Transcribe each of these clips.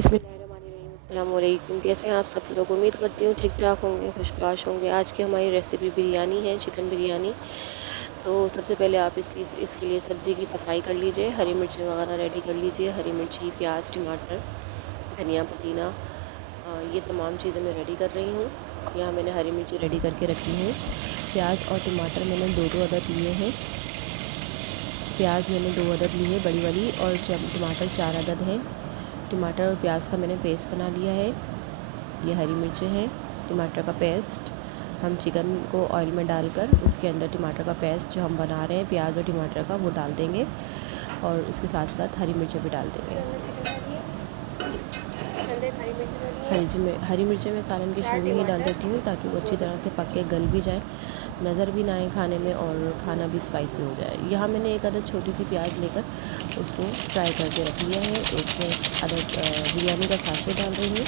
बिस्मिल्लाहिर्रहमानिर्रहीम। अस्सलाम वालेकुम। कैसे हैं आप सब लोग? उम्मीद करती हूँ ठीक ठाक होंगे, खुशबाश होंगे। आज की हमारी रेसिपी बिरयानी है, चिकन बिरयानी। तो सबसे पहले आप इसके लिए सब्ज़ी की सफाई कर लीजिए। हरी मिर्ची वगैरह रेडी कर लीजिए। हरी मिर्ची, प्याज, टमाटर, धनिया, पुदीना, ये तमाम चीज़ें मैं रेडी कर रही हूँ। यहाँ मैंने हरी मिर्ची रेडी करके रखी है। प्याज और टमाटर मैंने दो दो अदद लिए हैं। प्याज मैंने 2 अदद ली है बड़ी वाली, और टमाटर 4 अदद हैं। टमाटर और प्याज का मैंने पेस्ट बना लिया है। ये हरी मिर्चें हैं, टमाटर का पेस्ट। हम चिकन को ऑयल में डालकर उसके अंदर टमाटर का पेस्ट जो हम बना रहे हैं प्याज और टमाटर का, वो डाल देंगे, और इसके साथ साथ हरी मिर्चें भी डाल देंगे। हरी मिर्चें मैं सालन के शुरू में ही डाल देती हूँ ताकि वो अच्छी तरह से पक के गल भी जाए, नज़र भी ना आए खाने में, और खाना भी स्पाइसी हो जाए। यहाँ मैंने एक अदद छोटी सी प्याज लेकर उसको फ्राई करके रख लिया है। एक मैं अदद बिरयानी का साशे डाल रही हूँ।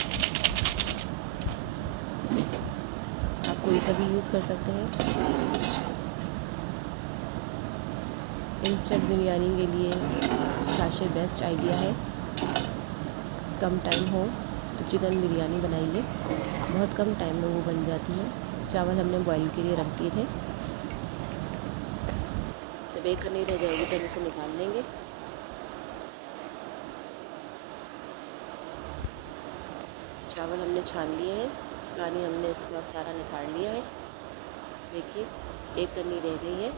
आप कोई सा भी यूज़ कर सकते हैं। इंस्टेंट बिरयानी के लिए साशे बेस्ट आइडिया है। कम टाइम हो तो चिकन बिरयानी बनाइए, बहुत कम टाइम में वो बन जाती है। चावल हमने बॉईल के लिए रख दिए थे, जब एक नहीं रह जाएगी तो हम इसे निकाल लेंगे। चावल हमने छान लिए हैं, पानी हमने इसके बाद सारा निकाल लिया है। देखिए एक कनी रह गई है।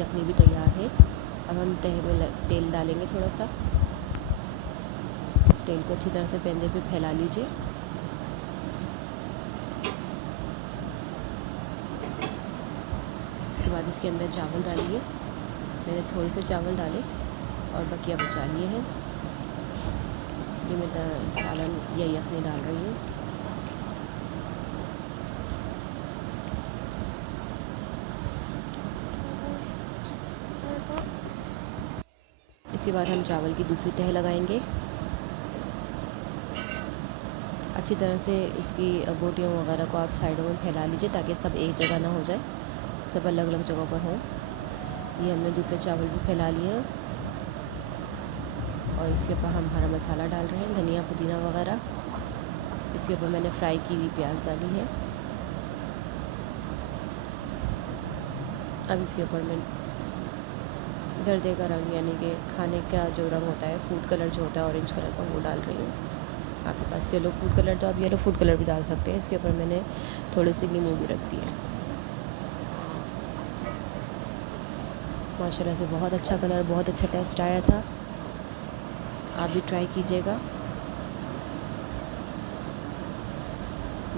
यखनी भी तैयार है। अब हम तहे में तेल डालेंगे। थोड़ा सा तेल को अच्छी तरह से पेंदे पे फैला लीजिए। इसके बाद इसके अंदर चावल डालिए। मैंने थोड़े से चावल डाले और बकिया बचा लिए हैं। ये मैं सालन या यखनी डाल रही हूँ। इसके बाद हम चावल की दूसरी तह लगाएंगे। अच्छी तरह से इसकी बोटियों वगैरह को आप साइडों में फैला लीजिए ताकि सब एक जगह ना हो जाए, सब अलग अलग जगहों पर हों। ये हमने दूसरे चावल भी फैला लिए हैं, और इसके ऊपर हम हरा मसाला डाल रहे हैं, धनिया, पुदीना वगैरह। इसके ऊपर मैंने फ्राई की हुई प्याज डाली है। अब इसके ऊपर मैं जर्दे का रंग, यानी कि खाने का जो रंग होता है, फूड कलर जो होता है ऑरेंज कलर का, वो डाल रही हूँ। आपके पास येलो फूड कलर तो आप येलो फूड कलर भी डाल सकते हैं। इसके ऊपर मैंने थोड़ी सी नींबू भी रख दी है। माशाल्लाह से बहुत अच्छा कलर, बहुत अच्छा टेस्ट आया था। आप भी ट्राई कीजिएगा।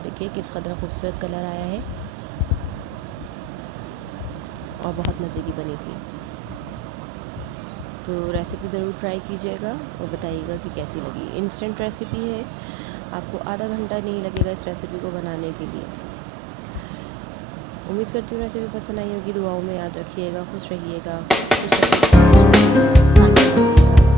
देखिए किस कदर खूबसूरत कलर आया है, और बहुत मज़े की बनी थी। तो रेसिपी ज़रूर ट्राई कीजिएगा और बताइएगा कि कैसी लगी। इंस्टेंट रेसिपी है, आपको आधा घंटा नहीं लगेगा इस रेसिपी को बनाने के लिए। उम्मीद करती हूँ रेसिपी पसंद आई होगी। दुआओं में याद रखिएगा। खुश रहिएगा, खुश रहिएगा।